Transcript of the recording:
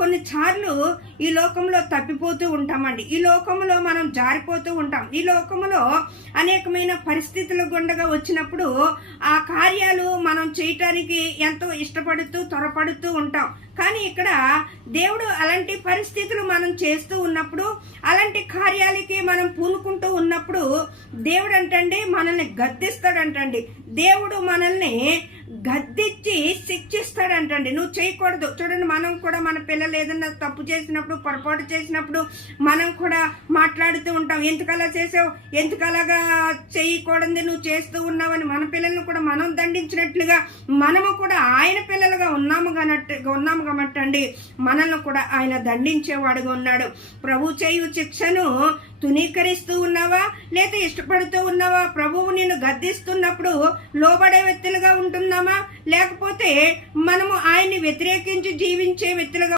కొన్నిసార్లు ఈ లోకంలో తప్పిపోతూ ఉంటామండి. ఈ లోకంలో మనం జారిపోతూ ఉంటాం. ఈ లోకంలో అనేకమైన పరిస్థితులు గుండగా వచ్చినప్పుడు ఆ కార్యాలు మనం చేయటానికి ఎంతో ఇష్టపడుతూ త్వరపడుతూ ఉంటాం. కానీ ఇక్కడ దేవుడు అలాంటి పరిస్థితులు మనం చేస్తూ ఉన్నప్పుడు, అలాంటి కార్యాలకి మనం పూనుకుంటూ ఉన్నప్పుడు దేవుడు అంటండి మనల్ని గద్దిస్తాడంటండి. దేవుడు మనల్ని గద్దించి శిక్షిస్తాడంటండి. నువ్వు చేయకూడదు. చూడండి, మనం కూడా మన పిల్లలు ఏదన్నా తప్పు చేసినప్పుడు, పొరపాటు చేసినప్పుడు మనం కూడా మాట్లాడుతూ ఉంటాం. ఎందుకలా చేసావు, ఎందుకలాగా చేయకూడదు నువ్వు చేస్తూ ఉన్నావని మన పిల్లల్ని కూడా మనం దండించినట్లుగా మనము కూడా ఆయన పిల్లలుగా ఉన్నాము కాబట్టండి మనల్ని కూడా ఆయన దండించేవాడుగా ఉన్నాడు. ప్రభు చేయు శిక్షను తునీకరిస్తూ ఉన్నావా లేదా ఇష్టపడుతూ ఉన్నావా? ప్రభువు నిన్ను గద్దిస్తున్నప్పుడు లోబడే వ్యక్తులుగా ఉంటున్నామా, లేకపోతే మనము ఆయన్ని వ్యతిరేకించి జీవించే వ్యక్తులుగా